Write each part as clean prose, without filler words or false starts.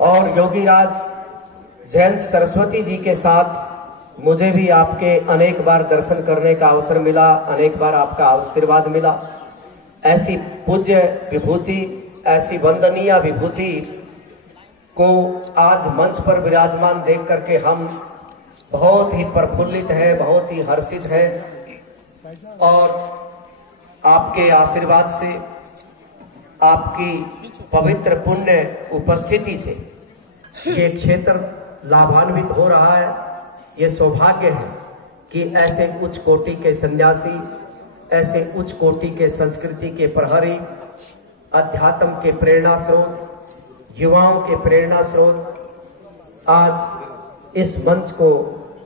और योगीराज जैन सरस्वती जी के साथ मुझे भी आपके अनेक बार दर्शन करने का अवसर मिला, अनेक बार आपका आशीर्वाद मिला। ऐसी पूज्य विभूति, ऐसी वंदनीय विभूति को आज मंच पर विराजमान देख करके हम बहुत ही प्रफुल्लित हैं, बहुत ही हर्षित हैं। और आपके आशीर्वाद से, आपकी पवित्र पुण्य उपस्थिति से ये क्षेत्र लाभान्वित हो रहा है। ये सौभाग्य है कि ऐसे उच्च कोटि के सन्यासी, ऐसे उच्च कोटि के संस्कृति के प्रहरी, अध्यात्म के प्रेरणा स्रोत, युवाओं के प्रेरणा स्रोत आज इस मंच को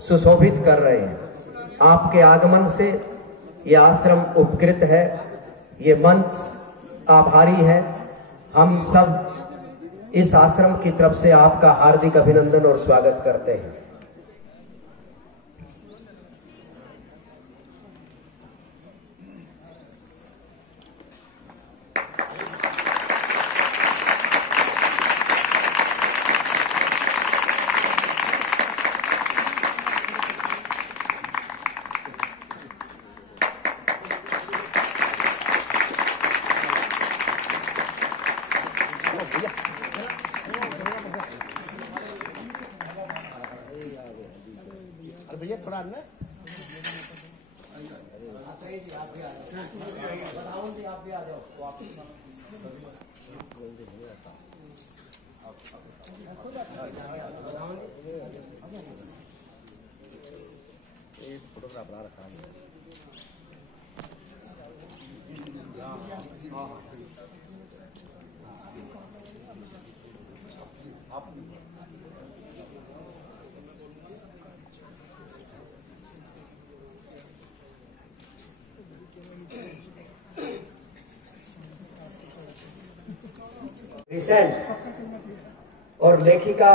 सुशोभित कर रहे हैं। आपके आगमन से ये आश्रम उपकृत है, ये मंच आभारी है। हम सब इस आश्रम की तरफ से आपका हार्दिक अभिनंदन और स्वागत करते हैं। भैया थोड़ा ना आप भी आ जाओ। फोटोग्राफर आ रखा है। और लेखिका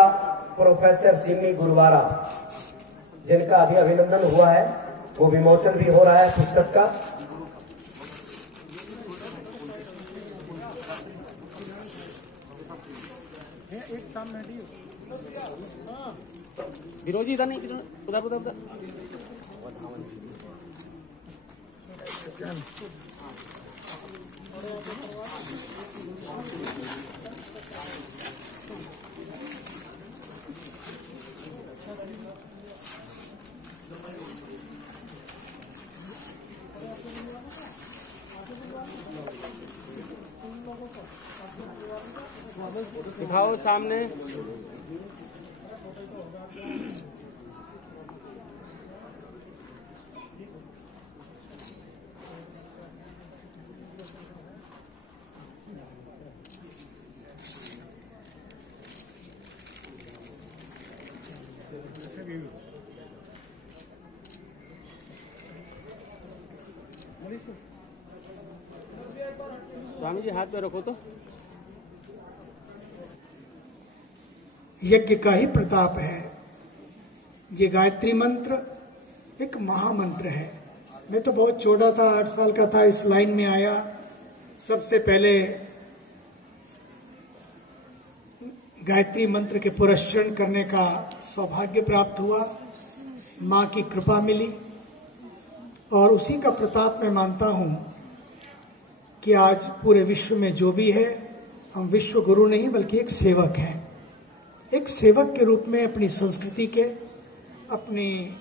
प्रोफेसर सिमी गुरुवारा, जिनका अभी अभिनंदन हुआ है, वो विमोचन भी हो रहा है पुस्तक का। विरोधी इधर नहीं, उधर उधर उधर। दिखाओ सामने। स्वामी जी हाथ पे रखो तो। यज्ञ का ही प्रताप है। ये गायत्री मंत्र एक महामंत्र है। मैं तो बहुत छोटा था, 8 साल का था, इस लाइन में आया। सबसे पहले गायत्री मंत्र के पुरस्चरण करने का सौभाग्य प्राप्त हुआ, माँ की कृपा मिली, और उसी का प्रताप मैं मानता हूँ कि आज पूरे विश्व में जो भी है, हम विश्व गुरु नहीं बल्कि एक सेवक हैं। एक सेवक के रूप में अपनी संस्कृति के, अपनी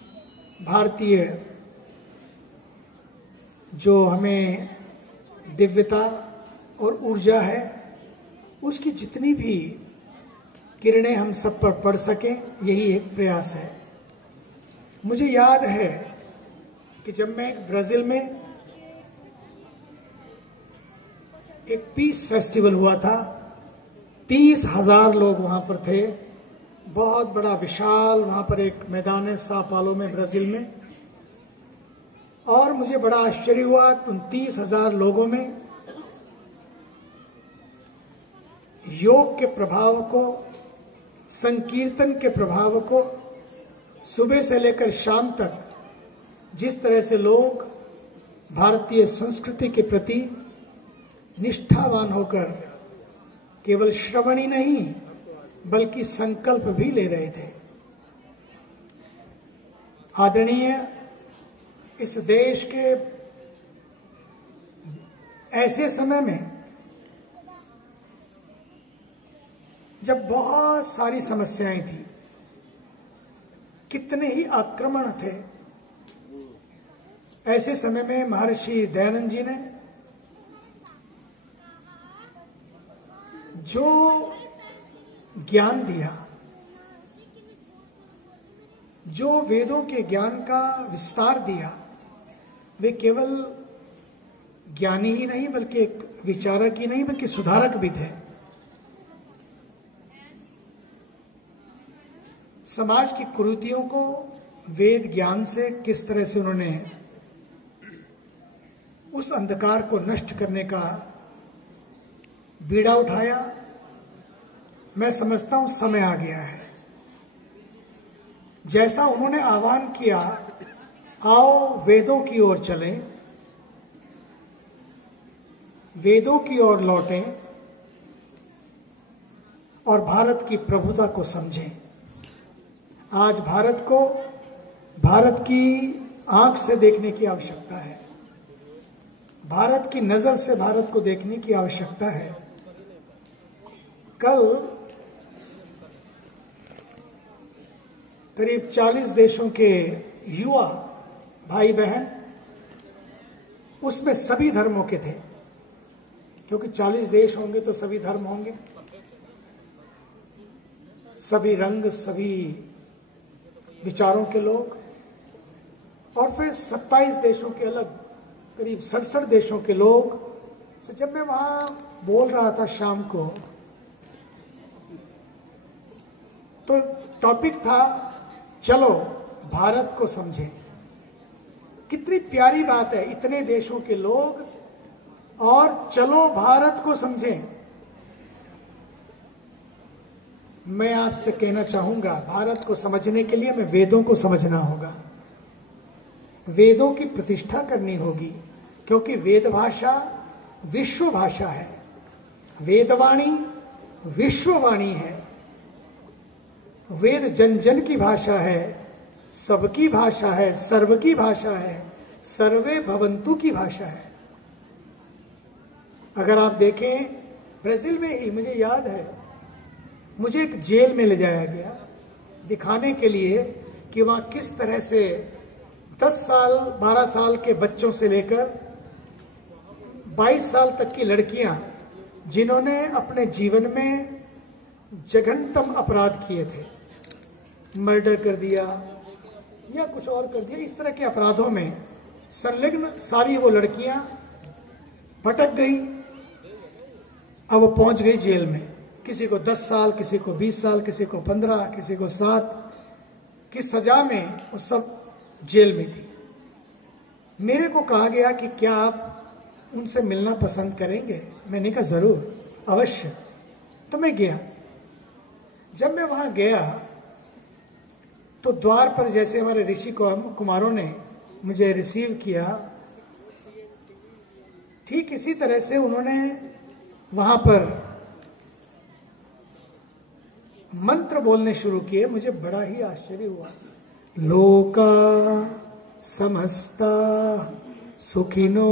भारतीय जो हमें दिव्यता और ऊर्जा है, उसकी जितनी भी किरणें हम सब पर पड़ सकें, यही एक प्रयास है। मुझे याद है कि जब मैं ब्राजील में एक पीस फेस्टिवल हुआ था, 30,000 लोग वहां पर थे। बहुत बड़ा विशाल वहां पर एक मैदान है sao paulo में, ब्राजील में। और मुझे बड़ा आश्चर्य हुआ कि उन 30,000 लोगों में योग के प्रभाव को, संकीर्तन के प्रभाव को, सुबह से लेकर शाम तक जिस तरह से लोग भारतीय संस्कृति के प्रति निष्ठावान होकर केवल श्रवण ही नहीं बल्कि संकल्प भी ले रहे थे। आदरणीय, इस देश के ऐसे समय में जब बहुत सारी समस्याएं थी, कितने ही आक्रमण थे, ऐसे समय में महर्षि दयानंद जी ने जो ज्ञान दिया, जो वेदों के ज्ञान का विस्तार दिया, वे केवल ज्ञानी ही नहीं बल्कि एक विचारक ही नहीं बल्कि सुधारक भी थे। समाज की कुरीतियों को वेद ज्ञान से किस तरह से उन्होंने उस अंधकार को नष्ट करने का बीड़ा उठाया, मैं समझता हूं समय आ गया है। जैसा उन्होंने आह्वान किया, आओ वेदों की ओर चलें, वेदों की ओर लौटें और भारत की प्रभुता को समझें। आज भारत को भारत की आंख से देखने की आवश्यकता है, भारत की नजर से भारत को देखने की आवश्यकता है। कल करीब 40 देशों के युवा भाई बहन, उसमें सभी धर्मों के थे, क्योंकि 40 देश होंगे तो सभी धर्म होंगे, सभी रंग, सभी विचारों के लोग, और फिर 27 देशों के अलग करीब 67 देशों के लोग। तो जब मैं वहां बोल रहा था शाम को, तो टॉपिक था चलो भारत को समझें। कितनी प्यारी बात है, इतने देशों के लोग और चलो भारत को समझें। मैं आपसे कहना चाहूंगा, भारत को समझने के लिए हमें वेदों को समझना होगा, वेदों की प्रतिष्ठा करनी होगी, क्योंकि वेद भाषा विश्व भाषा है, वेदवाणी विश्ववाणी है, वेद जन जन की भाषा है, सबकी भाषा है, सर्व की भाषा है, सर्वे भवंतु की भाषा है। अगर आप देखें, ब्राजील में ही मुझे याद है, मुझे एक जेल में ले जाया गया दिखाने के लिए कि वहां किस तरह से 10 साल 12 साल के बच्चों से लेकर 22 साल तक की लड़कियां, जिन्होंने अपने जीवन में जघन्यतम अपराध किए थे, मर्डर कर दिया या कुछ और कर दिया, इस तरह के अपराधों में संलग्न सारी वो लड़कियां भटक गई। अब वो पहुंच गई जेल में, किसी को 10 साल, किसी को 20 साल, किसी को 15, किसी को 7 की सजा में वो सब जेल में थी। मेरे को कहा गया कि क्या आप उनसे मिलना पसंद करेंगे? मैंने कहा जरूर, अवश्य। तो मैं गया। जब मैं वहां गया तो द्वार पर जैसे हमारे ऋषि कुमारों ने मुझे रिसीव किया, ठीक इसी तरह से उन्होंने वहां पर मंत्र बोलने शुरू किए। मुझे बड़ा ही आश्चर्य हुआ। लोका समस्ता सुखिनो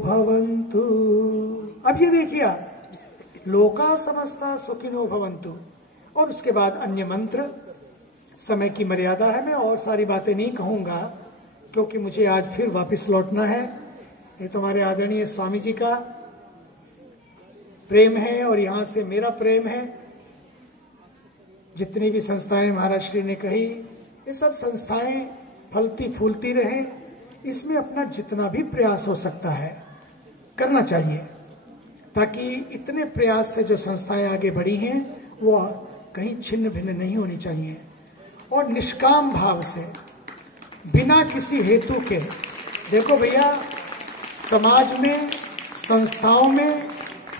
भवन्तु। अब ये देखिए आप, लोका समस्ता सुखिनो भवन्तु, और उसके बाद अन्य मंत्र। समय की मर्यादा है, मैं और सारी बातें नहीं कहूंगा क्योंकि मुझे आज फिर वापस लौटना है। ये तुम्हारे आदरणीय स्वामी जी का प्रेम है और यहां से मेरा प्रेम है। जितनी भी संस्थाएं महाराज श्री ने कही, ये सब संस्थाएं फलती फूलती रहें, इसमें अपना जितना भी प्रयास हो सकता है करना चाहिए, ताकि इतने प्रयास से जो संस्थाएं आगे बढ़ी हैं वो कहीं छिन्न भिन्न नहीं होनी चाहिए। और निष्काम भाव से, बिना किसी हेतु के। देखो भैया, समाज में, संस्थाओं में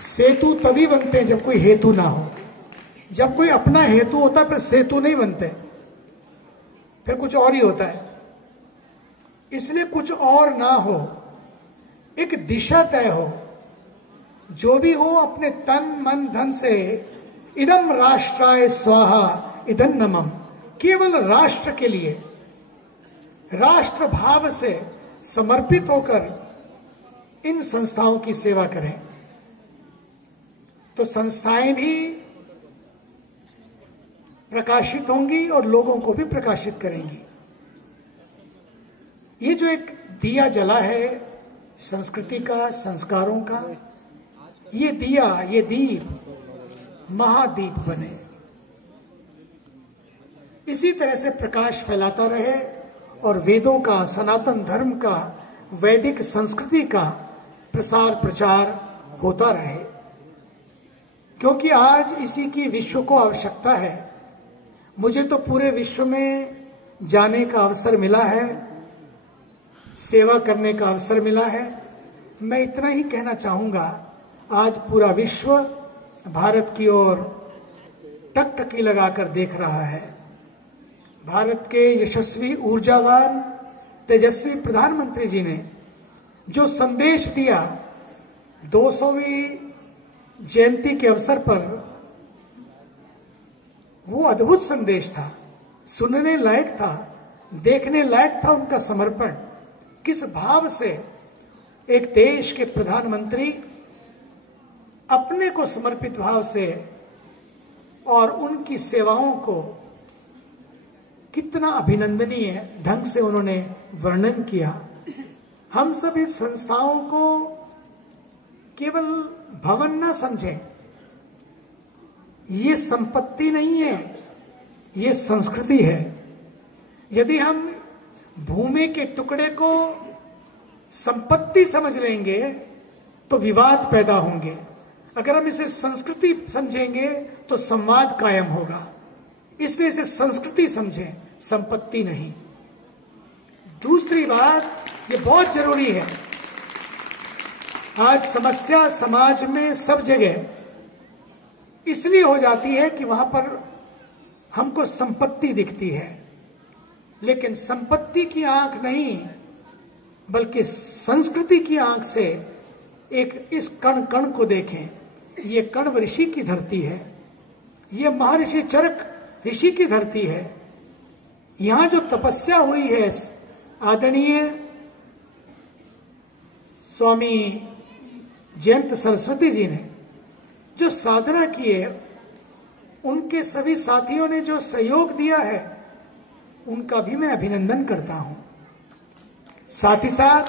सेतु तभी बनते हैं जब कोई हेतु ना हो। जब कोई अपना हेतु होता है फिर सेतु नहीं बनते, फिर कुछ और ही होता है। इसलिए कुछ और ना हो, एक दिशा तय हो, जो भी हो अपने तन मन धन से इदम राष्ट्राय स्वाहा इदन्नमम, केवल राष्ट्र के लिए, राष्ट्र भाव से समर्पित होकर इन संस्थाओं की सेवा करें तो संस्थाएं भी प्रकाशित होंगी और लोगों को भी प्रकाशित करेंगी। ये जो एक दिया जला है संस्कृति का, संस्कारों का, ये दिया, ये दीप महादीप बने, इसी तरह से प्रकाश फैलाता रहे और वेदों का, सनातन धर्म का, वैदिक संस्कृति का प्रसार प्रचार होता रहे, क्योंकि आज इसी की विश्व को आवश्यकता है। मुझे तो पूरे विश्व में जाने का अवसर मिला है, सेवा करने का अवसर मिला है। मैं इतना ही कहना चाहूंगा, आज पूरा विश्व भारत की ओर टकटकी लगाकर देख रहा है। भारत के यशस्वी, ऊर्जावान, तेजस्वी प्रधानमंत्री जी ने जो संदेश दिया 200वीं जयंती के अवसर पर, वो अद्भुत संदेश था, सुनने लायक था, देखने लायक था। उनका समर्पण, किस भाव से एक देश के प्रधानमंत्री अपने को समर्पित भाव से और उनकी सेवाओं को कितना अभिनंदनीय ढंग से उन्होंने वर्णन किया। हम सब इस संस्थाओं को केवल भवन न समझें, ये संपत्ति नहीं है, ये संस्कृति है। यदि हम भूमि के टुकड़े को संपत्ति समझ लेंगे तो विवाद पैदा होंगे। अगर हम इसे संस्कृति समझेंगे तो संवाद कायम होगा। इसलिए इसे संस्कृति समझें, संपत्ति नहीं। दूसरी बात, ये बहुत जरूरी है, आज समस्या समाज में सब जगह इसलिए हो जाती है कि वहां पर हमको संपत्ति दिखती है, लेकिन संपत्ति की आंख नहीं बल्कि संस्कृति की आंख से एक इस कण कण को देखें। ये कण्व ऋषि की धरती है, ये महर्षि चरक ऋषि की धरती है। यहां जो तपस्या हुई है आदरणीय स्वामी जयंत सरस्वती जी ने जो साधना की है, उनके सभी साथियों ने जो सहयोग दिया है, उनका भी मैं अभिनंदन करता हूं। साथ ही साथ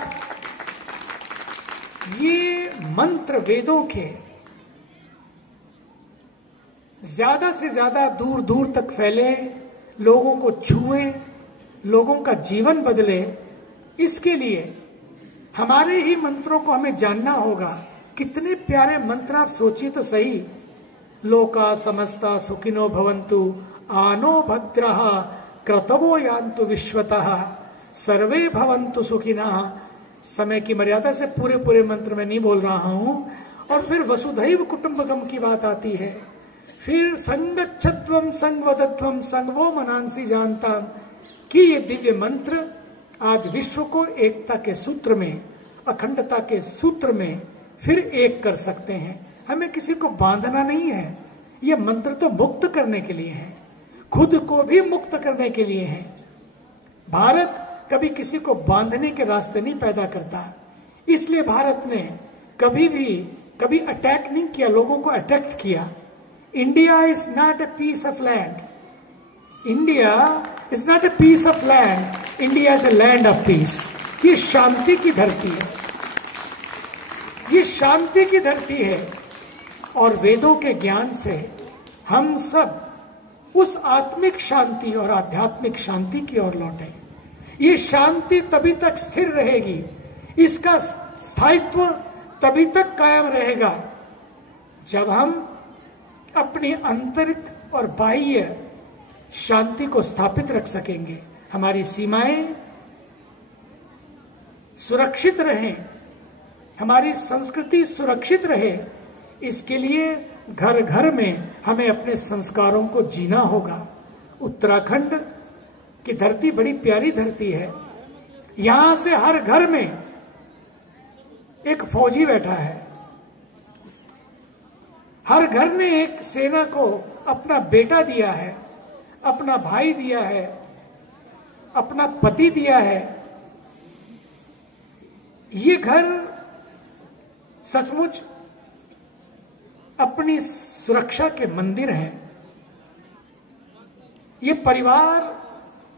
ये मंत्र वेदों के ज्यादा से ज्यादा दूर दूर तक फैले, लोगों को छुए, लोगों का जीवन बदले, इसके लिए हमारे ही मंत्रों को हमें जानना होगा। कितने प्यारे मंत्र, आप सोचिए तो सही। लोका समस्ता सुखिनो भवन्तु, आनो भद्रः, क्रतवो यान्तु विश्वतः, सर्वे भवन्तु सुखिनः। समय की मर्यादा से पूरे पूरे मंत्र में नहीं बोल रहा हूं। और फिर वसुधैव कुटुंबकम की बात आती है, फिर संगच्छध्वम संगवदध्वम संगवो मनांसी जानता, कि ये दिव्य मंत्र आज विश्व को एकता के सूत्र में, अखंडता के सूत्र में फिर एक कर सकते हैं। हमें किसी को बांधना नहीं है, ये मंत्र तो मुक्त करने के लिए है, खुद को भी मुक्त करने के लिए है। भारत कभी किसी को बांधने के रास्ते नहीं पैदा करता, इसलिए भारत ने कभी अटैक नहीं किया, लोगों को अटैक किया। India is not a piece of land, India is not a piece of land, India is a land of peace. ये शांति की धरती है, ये शांति की धरती है। और वेदों के ज्ञान से हम सब उस आत्मिक शांति और आध्यात्मिक शांति की ओर लौटे। ये शांति तभी तक स्थिर रहेगी, इसका स्थायित्व तभी तक कायम रहेगा जब हम अपनी आंतरिक और बाह्य शांति को स्थापित रख सकेंगे। हमारी सीमाएं सुरक्षित रहें, हमारी संस्कृति सुरक्षित रहे, इसके लिए घर घर में हमें अपने संस्कारों को जीना होगा। उत्तराखंड की धरती बड़ी प्यारी धरती है, यहां से हर घर में एक फौजी बैठा है, हर घर ने एक सेना को अपना बेटा दिया है, अपना भाई दिया है, अपना पति दिया है। ये घर सचमुच अपनी सुरक्षा के मंदिर हैं। ये परिवार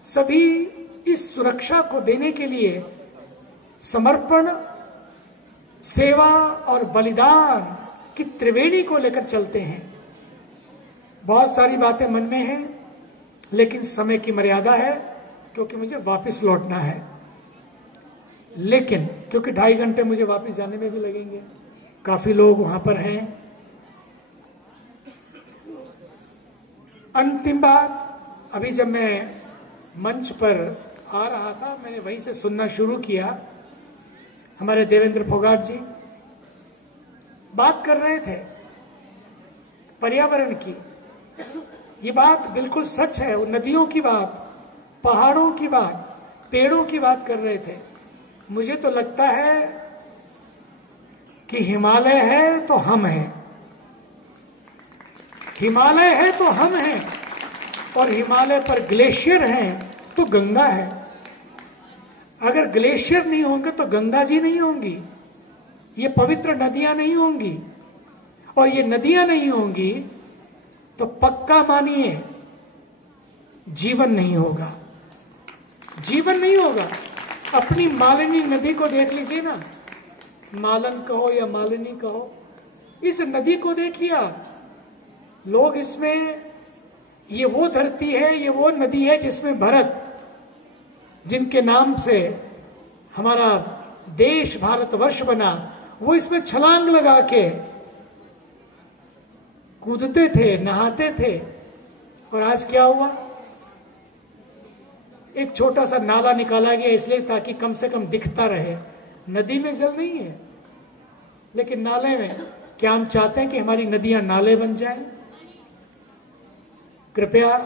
सभी इस सुरक्षा को देने के लिए समर्पण, सेवा और बलिदान की त्रिवेणी को लेकर चलते हैं। बहुत सारी बातें मन में हैं, लेकिन समय की मर्यादा है, क्योंकि मुझे वापस लौटना है। लेकिन क्योंकि 2.5 घंटे मुझे वापस जाने में भी लगेंगे, काफी लोग वहां पर हैं। अंतिम बात, अभी जब मैं मंच पर आ रहा था, मैंने वहीं से सुनना शुरू किया। हमारे देवेंद्र फोगाट जी बात कर रहे थे पर्यावरण की। ये बात बिल्कुल सच है। वो नदियों की बात, पहाड़ों की बात, पेड़ों की बात कर रहे थे। मुझे तो लगता है कि हिमालय है तो हम हैं, हिमालय है तो हम हैं, और हिमालय पर ग्लेशियर हैं तो गंगा है। अगर ग्लेशियर नहीं होंगे तो गंगा जी नहीं होंगी, ये पवित्र नदियां नहीं होंगी, और ये नदियां नहीं होंगी तो पक्का मानिए जीवन नहीं होगा, जीवन नहीं होगा। अपनी मालिनी नदी को देख लीजिए ना, मालन कहो या मालिनी कहो, इस नदी को देखिए आप। लोग इसमें, ये वो धरती है, ये वो नदी है जिसमें भरत, जिनके नाम से हमारा देश भारतवर्ष बना, वो इसमें छलांग लगा के कूदते थे, नहाते थे। और आज क्या हुआ? एक छोटा सा नाला निकाला गया, इसलिए ताकि कम से कम दिखता रहे। नदी में जल नहीं है, लेकिन नाले में। क्या हम चाहते हैं कि हमारी नदियां नाले बन जाएं? कृपया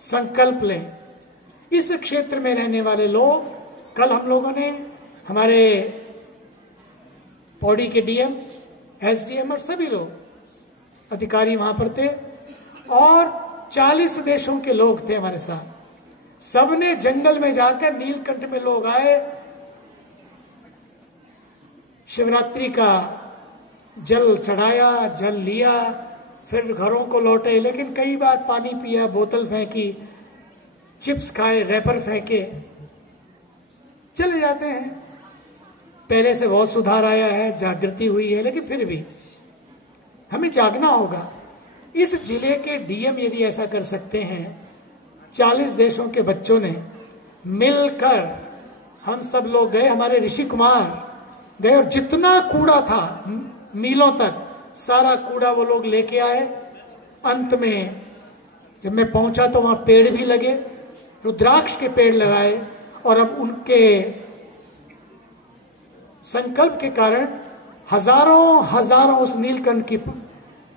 संकल्प लें। इस क्षेत्र में रहने वाले लोग, कल हम लोगों ने, हमारे पौड़ी के डीएम, एसडीएम और सभी लोग अधिकारी वहां पर थे, और 40 देशों के लोग थे हमारे साथ। सबने जंगल में जाकर, नीलकंठ में लोग आए, शिवरात्रि का जल चढ़ाया, जल लिया, फिर घरों को लौटे। लेकिन कई बार पानी पिया, बोतल फेंकी, चिप्स खाए, रैपर फेंके, चले जाते हैं। पहले से बहुत सुधार आया है, जागृति हुई है, लेकिन फिर भी हमें जागना होगा। इस जिले के डीएम यदि ऐसा कर सकते हैं, 40 देशों के बच्चों ने मिलकर, हम सब लोग गए, हमारे ऋषि कुमार गए, और जितना कूड़ा था मीलों तक, सारा कूड़ा वो लोग लेके आए। अंत में जब मैं पहुंचा तो वहां पेड़ भी लगे, रुद्राक्ष के पेड़ लगाए, और अब उनके संकल्प के कारण हजारों उस नीलकंठ की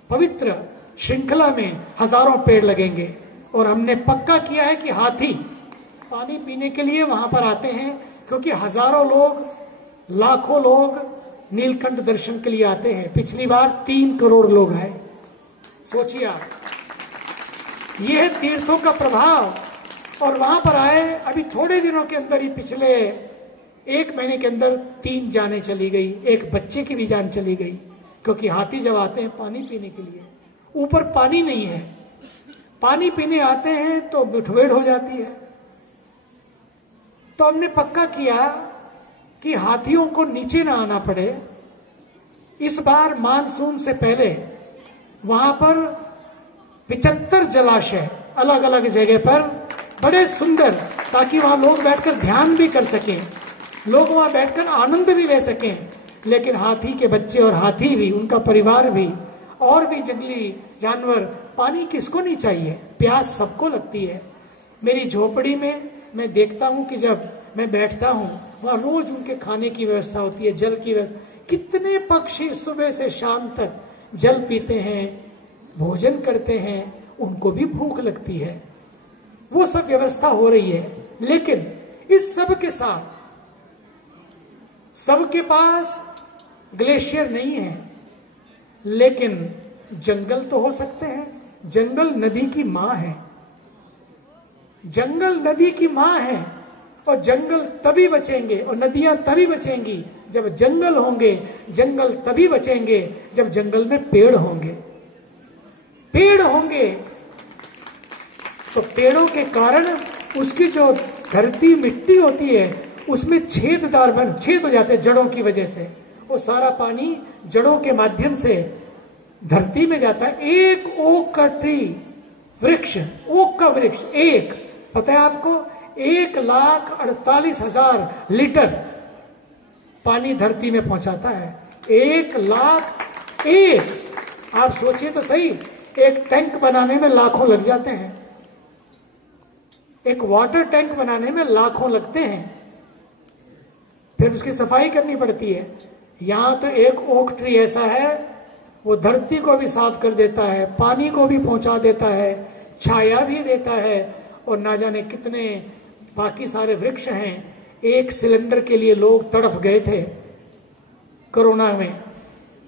पवित्र श्रृंखला में हजारों पेड़ लगेंगे। और हमने पक्का किया है कि हाथी पानी पीने के लिए वहां पर आते हैं, क्योंकि हजारों लोग, लाखों लोग नीलकंठ दर्शन के लिए आते हैं। पिछली बार 3 करोड़ लोग आए। सोचिए आप, यह है तीर्थों का प्रभाव। और वहां पर आए, अभी थोड़े दिनों के अंदर ही, पिछले 1 महीने के अंदर 3 जानें चली गई, एक बच्चे की भी जान चली गई, क्योंकि हाथी जब आते हैं पानी पीने के लिए, ऊपर पानी नहीं है, पानी पीने आते हैं तो मुठभेड़ हो जाती है। तो हमने पक्का किया कि हाथियों को नीचे ना आना पड़े। इस बार मानसून से पहले वहां पर 75 जलाशय अलग अलग जगह पर, बड़े सुंदर, ताकि वहां लोग बैठकर ध्यान भी कर सकें, लोग वहां बैठकर आनंद भी ले सकें। लेकिन हाथी के बच्चे और हाथी भी, उनका परिवार भी, और भी जंगली जानवर, पानी किसको नहीं चाहिए? प्यास सबको लगती है। मेरी झोपड़ी में मैं देखता हूं कि जब मैं बैठता हूं, वहां रोज उनके खाने की व्यवस्था होती है, जल की व्यवस्था। कितने पक्षी सुबह से शाम तक जल पीते हैं, भोजन करते हैं, उनको भी भूख लगती है। वो सब व्यवस्था हो रही है। लेकिन इस सब के साथ सबके पास ग्लेशियर नहीं है, लेकिन जंगल तो हो सकते हैं। जंगल नदी की मां है, जंगल नदी की मां है, और जंगल तभी बचेंगे और नदियां तभी बचेंगी जब जंगल होंगे। जंगल तभी बचेंगे जब जंगल में पेड़ होंगे। पेड़ होंगे तो पेड़ों के कारण उसकी जो धरती मिट्टी होती है उसमें छेद हो जाते हैं जड़ों की वजह से। वो सारा पानी जड़ों के माध्यम से धरती में जाता है। एक ओक का ट्री वृक्ष, ओक का वृक्ष एक, पता है आपको, 1,48,000 लीटर पानी धरती में पहुंचाता है। 1,00,000। आप सोचिए तो सही, एक टैंक बनाने में लाखों लग जाते हैं, एक वाटर टैंक बनाने में लाखों लगते हैं, फिर उसकी सफाई करनी पड़ती है। यहां तो एक ओक ट्री ऐसा है, वो धरती को भी साफ कर देता है, पानी को भी पहुंचा देता है, छाया भी देता है, और ना जाने कितने बाकी सारे वृक्ष हैं। एक सिलेंडर के लिए लोग तड़फ गए थे कोरोना में।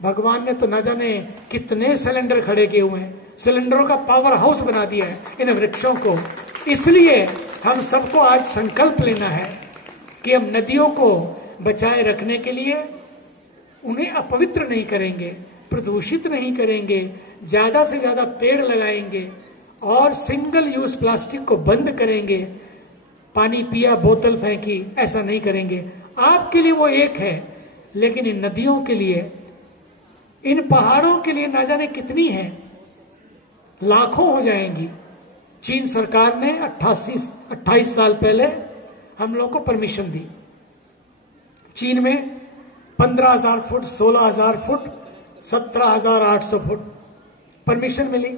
भगवान ने तो ना जाने कितने सिलेंडर खड़े किए हुए हैं, सिलेंडरों का पावर हाउस बना दिया है इन वृक्षों को। इसलिए हम सबको आज संकल्प लेना है कि हम नदियों को बचाए रखने के लिए उन्हें अपवित्र नहीं करेंगे, प्रदूषित नहीं करेंगे, ज्यादा से ज्यादा पेड़ लगाएंगे और सिंगल यूज प्लास्टिक को बंद करेंगे। पानी पिया बोतल फेंकी, ऐसा नहीं करेंगे। आपके लिए वो एक है, लेकिन इन नदियों के लिए, इन पहाड़ों के लिए ना जाने कितनी है, लाखों हो जाएंगी। चीन सरकार ने 28 साल पहले हम लोग को परमिशन दी। चीन में 15,000 फुट, 16,000 फुट, 17,800 फुट परमिशन मिली।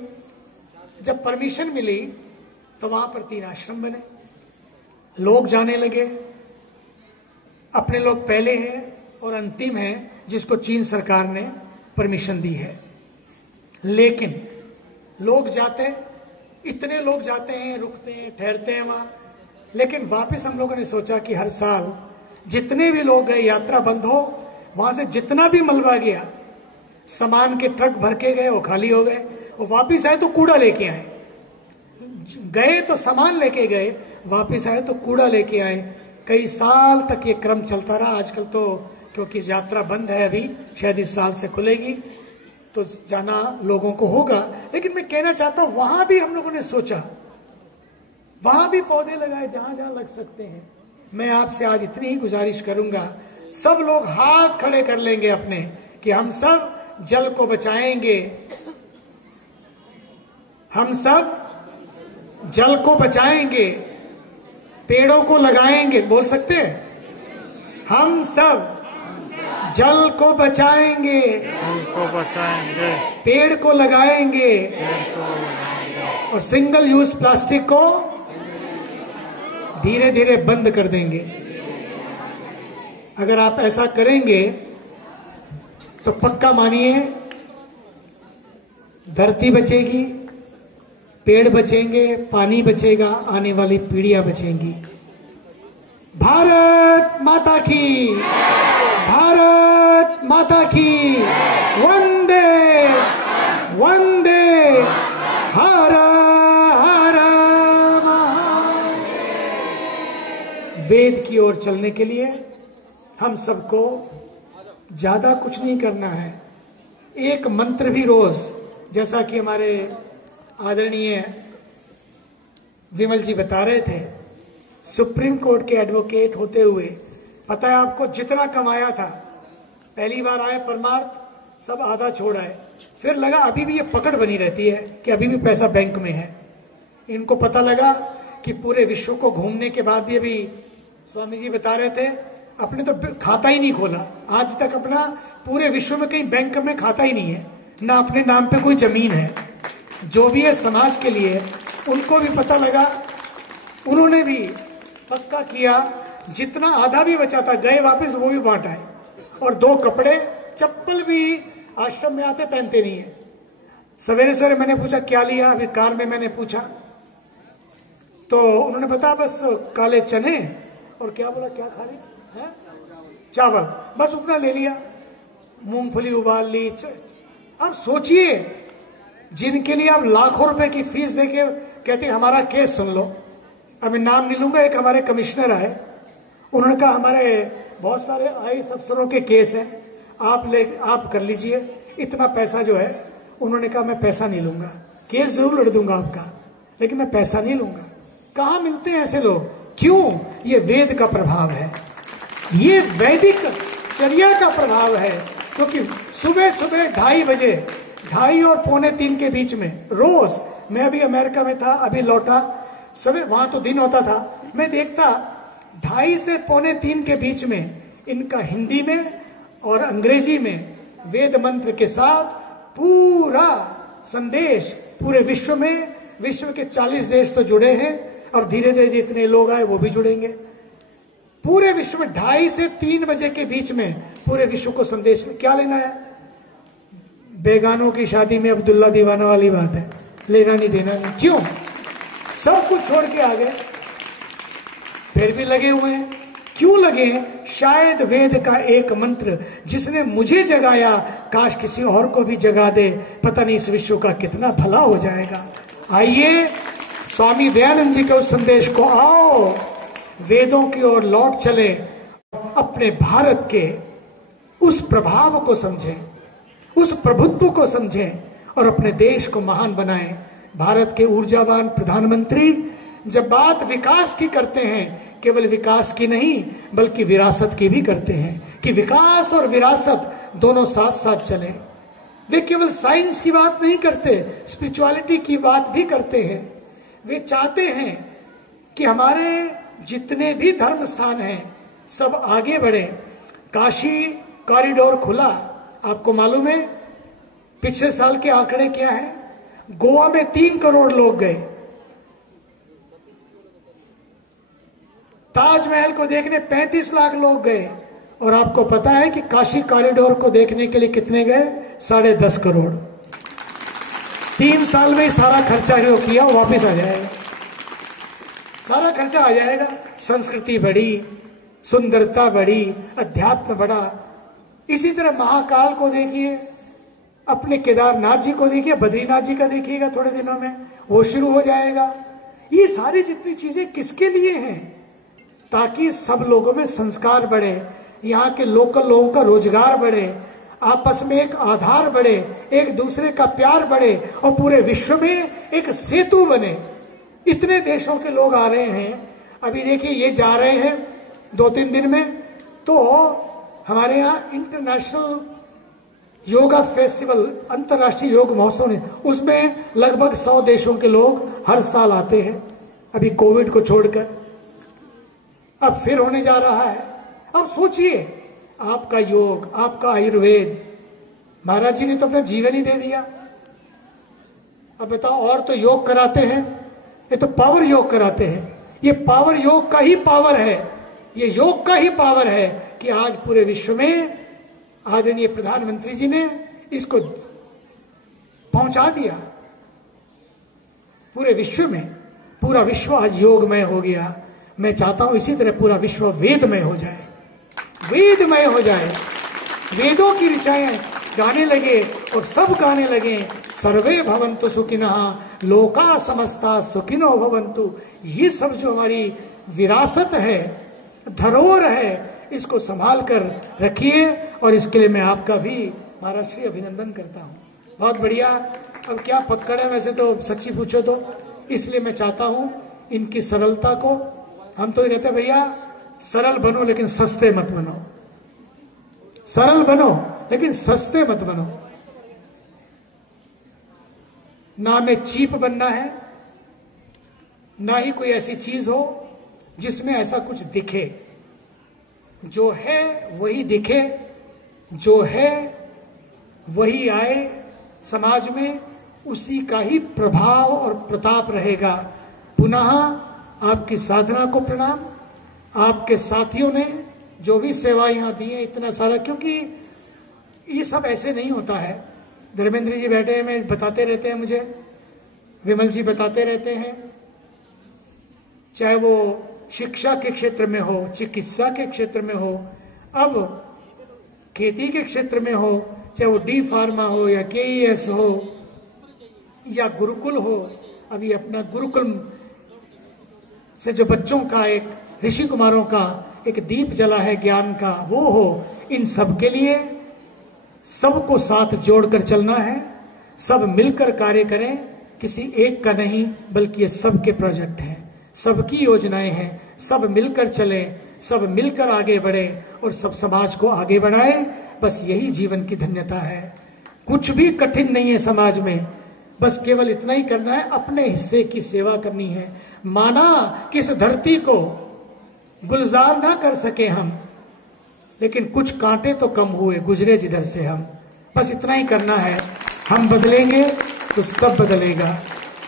जब परमिशन मिली तो वहां पर 3 आश्रम बने, लोग जाने लगे। अपने लोग पहले हैं और अंतिम है जिसको चीन सरकार ने परमिशन दी है। लेकिन लोग जाते, इतने लोग जाते हैं, रुकते हैं, ठहरते हैं वहां। लेकिन वापस हम लोगों ने सोचा कि हर साल जितने भी लोग गए, यात्रा बंद हो, वहां से जितना भी मलबा गया, सामान के ट्रक भर के गए, वो खाली हो गए, वो वापिस आए तो कूड़ा लेके आए। गए तो सामान लेके गए, वापिस आए तो कूड़ा लेके आए। कई साल तक ये क्रम चलता रहा। आजकल तो क्योंकि यात्रा बंद है, अभी शायद इस साल से खुलेगी तो जाना लोगों को होगा। लेकिन मैं कहना चाहता हूं, वहां भी हम लोगों ने सोचा, वहां भी पौधे लगाए जहां जहां लग सकते हैं। मैं आपसे आज इतनी ही गुजारिश करूंगा, सब लोग हाथ खड़े कर लेंगे अपने कि हम सब जल को बचाएंगे, हम सब जल को बचाएंगे, पेड़ों को लगाएंगे। बोल सकते हैं? हम सब जल को बचाएंगे, पेड़ को लगाएंगे, और सिंगल यूज प्लास्टिक को धीरे धीरे बंद कर देंगे। अगर आप ऐसा करेंगे तो पक्का मानिए, धरती बचेगी, पेड़ बचेंगे, पानी बचेगा, आने वाली पीढ़ियां बचेंगी। भारत माता की, भारत माता की, वंदे वंदे, हर हर महादेव। वेद की ओर चलने के लिए हम सबको ज्यादा कुछ नहीं करना है। एक मंत्र भी रोज, जैसा कि हमारे आदरणीय विमल जी बता रहे थे, सुप्रीम कोर्ट के एडवोकेट होते हुए, पता है आपको, जितना कमाया था, पहली बार आए परमार्थ, सब आधा छोड़ आए। फिर लगा अभी भी ये पकड़ बनी रहती है कि अभी भी पैसा बैंक में है। इनको पता लगा कि पूरे विश्व को घूमने के बाद भी, अभी स्वामी जी बता रहे थे, अपने तो खाता ही नहीं खोला आज तक, अपना पूरे विश्व में कहीं बैंक में खाता ही नहीं है, ना अपने नाम पे कोई जमीन है। जो भी है समाज के लिए, उनको भी पता लगा, उन्होंने भी पक्का किया, जितना आधा भी बचा था गए वापस, वो भी बांट आए। और 2 कपड़े चप्पल भी आश्रम में आते पहनते नहीं है। सवेरे सवेरे मैंने पूछा क्या लिया, अभी कार में मैंने पूछा तो उन्होंने बताया बस काले चने और क्या बोला, क्या खा लिया, चावल, बस उतना ले लिया। मूंगफली उबाल ली, अब सोचिए, जिनके लिए आप लाखों रुपए की फीस देके कहते हैं हमारा केस सुन लो। अभी नाम नहीं लूंगा, एक हमारे कमिश्नर आए, उन्होंने कहा हमारे बहुत सारे आईएएस अफसरों के केस हैं, आप कर लीजिए, इतना पैसा जो है। उन्होंने कहा मैं पैसा नहीं लूंगा, केस जरूर लड़ दूंगा आपका, लेकिन मैं पैसा नहीं लूंगा। कहां मिलते हैं ऐसे लोग? क्यों? ये वेद का प्रभाव है, ये वैदिक चर्या का प्रभाव है। क्योंकि सुबह सुबह 2:30 बजे, 2:30 और 2:45 के बीच में रोज, मैं अभी अमेरिका में था, अभी लौटा, सवेरे वहां तो दिन होता था, मैं देखता 2:30 से 2:45 के बीच में इनका हिंदी में और अंग्रेजी में वेद मंत्र के साथ पूरा संदेश पूरे विश्व में, विश्व के 40 देश तो जुड़े हैं और धीरे धीरे जितने लोग आए वो भी जुड़ेंगे। पूरे विश्व में 2:30 से 3 बजे के बीच में पूरे विश्व को संदेश क्या लेना है? बेगानों की शादी में अब्दुल्ला दीवाना वाली बात है, लेना नहीं देना नहीं। क्यों? सब कुछ छोड़ के आ गए, फिर भी लगे हुए हैं। क्यों लगे? शायद वेद का एक मंत्र जिसने मुझे जगाया, काश किसी और को भी जगा दे, पता नहीं इस विश्व का कितना भला हो जाएगा। आइए स्वामी दयानंद जी के उस संदेश को, आओ वेदों की ओर लौट चले, अपने भारत के उस प्रभाव को समझें, उस प्रभुत्व को समझें और अपने देश को महान बनाएं। भारत के ऊर्जावान प्रधानमंत्री जब बात विकास की करते हैं, केवल विकास की नहीं बल्कि विरासत की भी करते हैं, कि विकास और विरासत दोनों साथ साथ चले। वे केवल साइंस की बात नहीं करते, स्पिरिचुअलिटी की बात भी करते हैं। वे चाहते हैं कि हमारे जितने भी धर्म स्थान हैं सब आगे बढ़े। काशी कॉरिडोर खुला, आपको मालूम है पिछले साल के आंकड़े क्या है? गोवा में 3 करोड़ लोग गए ताजमहल को देखने, 35 लाख लोग गए। और आपको पता है कि काशी कॉरिडोर को देखने के लिए कितने गए? 10.5 करोड़। 3 साल में ही सारा खर्चा जो किया वापस आ जाएगा, सारा खर्चा आ जाएगा। संस्कृति बढ़ी, सुंदरता बढ़ी, अध्यात्म बढ़ा। इसी तरह महाकाल को देखिए, अपने केदारनाथ जी को देखिए, बद्रीनाथ जी का देखिएगा थोड़े दिनों में, वो शुरू हो जाएगा। ये सारी जितनी चीजें किसके लिए हैं? ताकि सब लोगों में संस्कार बढ़े, यहाँ के लोकल लोगों का रोजगार बढ़े, आपस में एक आधार बढ़े, एक दूसरे का प्यार बढ़े और पूरे विश्व में एक सेतु बने। इतने देशों के लोग आ रहे हैं, अभी देखिए ये जा रहे हैं 2-3 दिन में, तो हमारे यहाँ इंटरनेशनल योगा फेस्टिवल, अंतर्राष्ट्रीय योग महोत्सव ने, उसमें लगभग 100 देशों के लोग हर साल आते हैं, अभी कोविड को छोड़कर। अब फिर होने जा रहा है। अब सोचिए, आपका योग, आपका आयुर्वेद, महाराज जी ने तो अपना जीवन ही दे दिया। अब बताओ, और तो योग कराते हैं, ये तो पावर योग कराते हैं। ये पावर योग का ही पावर है, ये योग का ही पावर है कि आज पूरे विश्व में आदरणीय प्रधानमंत्री जी ने इसको पहुंचा दिया। पूरे विश्व में, पूरा विश्व आज योगमय हो गया। मैं चाहता हूं इसी तरह पूरा विश्व वेदमय हो जाए, वेदमय हो जाए, वेदों की ऋचाएं गाने लगे और सब गाने लगे, सर्वे भवन्तु सुखिनः, लोका समस्ता सुखिनो भवन्तु। ये सब जो हमारी विरासत है, धरोहर है, इसको संभाल कर रखिए और इसके लिए मैं आपका भी महाराज श्री अभिनंदन करता हूं। बहुत बढ़िया। अब क्या पकड़ है, वैसे तो सच्ची पूछो तो, इसलिए मैं चाहता हूं इनकी सरलता को, हम तो कहते हैं भैया सरल बनो लेकिन सस्ते मत बनो, सरल बनो लेकिन सस्ते मत बनो। ना हमें चीप बनना है, ना ही कोई ऐसी चीज हो जिसमें ऐसा कुछ दिखे। जो है वही दिखे, जो है वही आए समाज में, उसी का ही प्रभाव और प्रताप रहेगा। पुनः आपकी साधना को प्रणाम, आपके साथियों ने जो भी सेवा यहां दी है, इतना सारा, क्योंकि ये सब ऐसे नहीं होता है। धर्मेंद्र जी बैठे हैं, मैं बताते रहते हैं, मुझे विमल जी बताते रहते हैं, चाहे वो शिक्षा के क्षेत्र में हो, चिकित्सा के क्षेत्र में हो, अब खेती के क्षेत्र में हो, चाहे वो डी फार्मा हो या KES हो या गुरुकुल हो। अभी अपना गुरुकुल से जो बच्चों का एक ऋषि कुमारों का एक दीप जला है ज्ञान का, वो हो। इन सब के लिए सबको साथ जोड़कर चलना है, सब मिलकर कार्य करें, किसी एक का नहीं बल्कि ये सबके प्रोजेक्ट हैं, सबकी योजनाएं हैं। सब मिलकर चले, सब मिलकर आगे बढ़े और सब समाज को आगे बढ़ाए। बस यही जीवन की धन्यता है। कुछ भी कठिन नहीं है समाज में, बस केवल इतना ही करना है, अपने हिस्से की सेवा करनी है। माना कि इस धरती को गुलजार ना कर सके हम, लेकिन कुछ कांटे तो कम हुए गुजरे जिधर से हम। बस इतना ही करना है। हम बदलेंगे तो सब बदलेगा।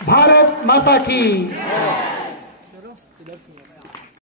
भारत माता की